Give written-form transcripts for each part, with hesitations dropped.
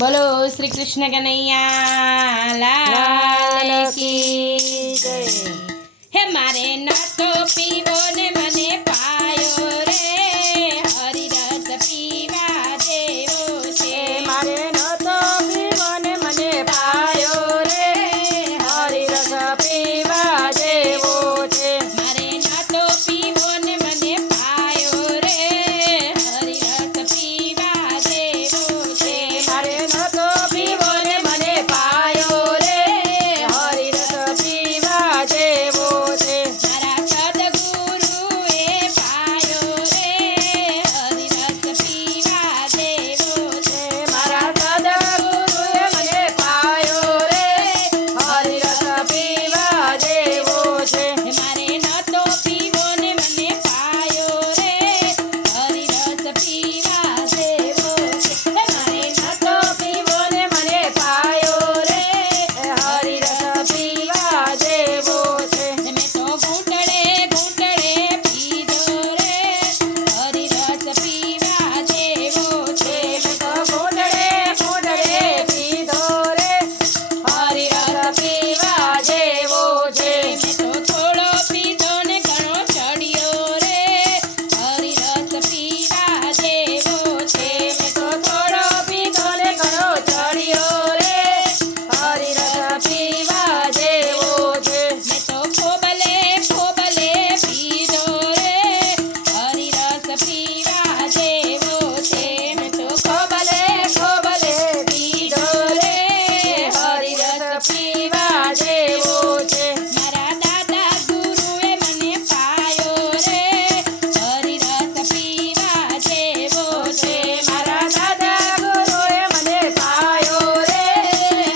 बोलो श्री कृष्ण कन्हैया लाल की जय। हे मारे न तो पीवो ने मने पायो रे, हरि रस पीवा देवो छे। मारे न तो पीवो ने मने पायो रे, हरि रस पीवा देवो छे। मारे न तो पीवो ने मने पायो रे, हरि रस पीवा देवो छे। मारे न तो पीवो ने मने पायो रे, हरि रस पीवा देवो छे। मारा सद्गुरुए पायो रे, हरि रस पीवा देवो छे। मारा सद्गुरुए मने पायो रे, हरि रस पीवा देवो छे। मारे न तो पीवो ने मने पायो रे, हरि रस पीवा देवो छे। मारे न तो पीवो ने मने पायो रे, हरि रस पीवा देवो छे। मैं तो घूंटड़े घूंटड़े पीधो रे, हरि रस पीवा देवो छे। मैं तो घूंटड़े घूंटड़े पीधो रे, हरि रस पीवा देवो छे। मैं तो थोड़ो पीधो ने घणो चढ़ियो रे, हरि रस पीवा देवो छे। मैं तो थोड़ो पीधो ने घणो चढ़ियो रे, हरि रस पीवा देवो छे। मैं तो खोबले खोबले पीधो रे, हरि रस पीवा देवो छे। मैं तो खोबले खोबले पीधो रे, हरि रस पीवा देवो छे। मारा दादा गुरुए मने पायो रे, हरि रस पीवा देवो छे। मारा दादा गुरुए मने पायो रे,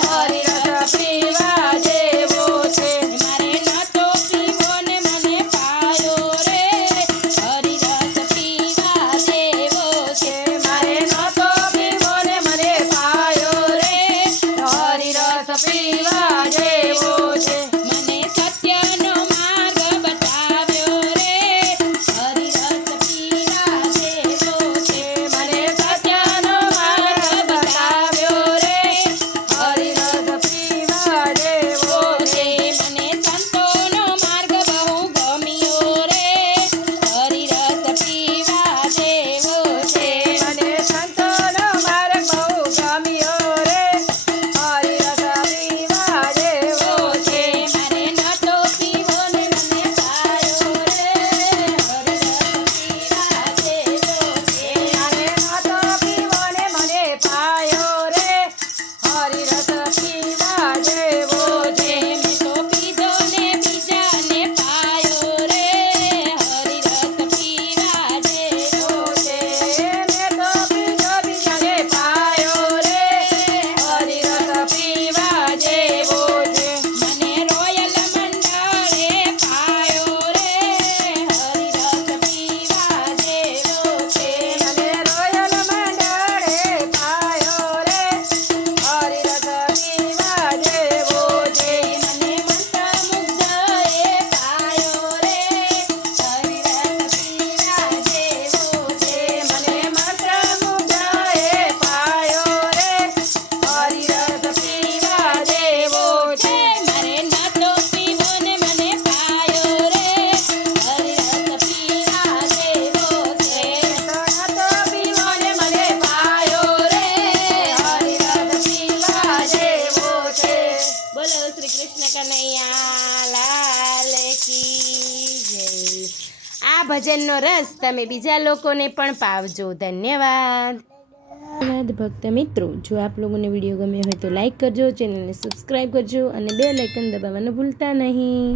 हरि रस पीवा देवो छे। मारे न तो पीवो ने मने पायो रे, हरि रस पीवा देवो छे। मारे न तो पीवो ने मने पायो रे, हरि रस पीवा देवो छे। મને સત્યનો માર્ગ બતાવ્યો રે, હરિ રસ પીવા દેવો છે। મને સત્યનો માર્ગ બતાવ્યો રે, હરિ રસ પીવા દેવો છે। મને સંતોનો માર્ગ બહુ ગમ્યો રે, હરિ રસ પીવા દેવો છે। મને સંતોનો માર્ગ બહુ ગમ્યો રે, હરિ રસ પીવા દેવો છે। મારે ન તો પીવો ને મને પાયો રે, હરિ રસ પીવા દેવો છે। મારે ન તો પીવો ને મને પાયો રે, હરિ રસ પીવા દેવો છે। મેં તો પીધો ને બીજાને પાયો રે, હરિ રસ પીવા દેવો છે। મેં તો પીધો બીજાને પાયો રે, હરિ રસ પીવા દેવો છે। મને રોયલ મંડળે પાયો રે, હરિ રસ પીવા દેવો છે। મને રોયલ મંડળે પાયો રે, હરિ રસ પીવા દેવો છે। મને મંત્રમુગ્ધએ પાયો રે, હરિ રસ પીવા દેવો છે। મને મંત્રમુગ્ધએ પાયો રે, હરિ રસ પીવા દેવો છે। મારે ન તો પીવો ને મને પાયો રે, હરિ રસ પીવા દેવો છે। તો ન તો પીવો ને મને પાયો રે, હરિ રસ પીવા દેવો છે। બોલો શ્રી કૃષ્ણ કનૈયા લાલ કી જય। આ ભજનનો રસ તમે બીજા લોકોને પણ પાવજો। ધન્યવાદ। ભક્ત મિત્રો, જો આપ લોકોને વિડીયો ગમ્યો હોય તો લાઈક કરજો, ચેનલને સબસ્ક્રાઈબ કરજો અને બેલ આઇકન દબાવવાનું ભૂલતા નહીં।